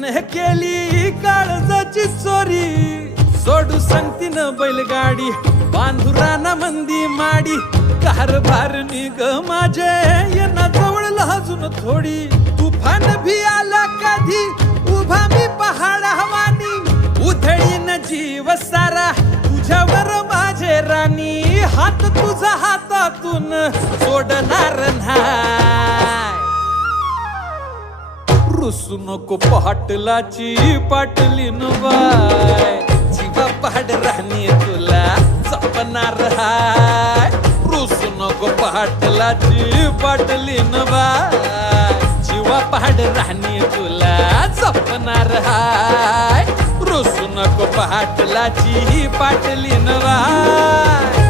त्याने केली काळजाची चोरी सोडू सांगतीन बैलगाडी बांधुराना मंदी माडी कारभार निग माझे येना जवळ लाजून थोडी तुफान भी आला कधी उभा मी पहाड हवानी उधळीन जीव सारा तुझ्यावर माझे राणी हात तुझा हातातून सोडणार नाही रुसू नको पाटलाची पाटलीन बाय जीवा पहाड राणी तुला जपणार हाय रुसू नको पाटलाची पाटलीन बाय जीवा पहाड राणी तुला जपणार हाय रुसू नको पाटलाची पाटलीन बाय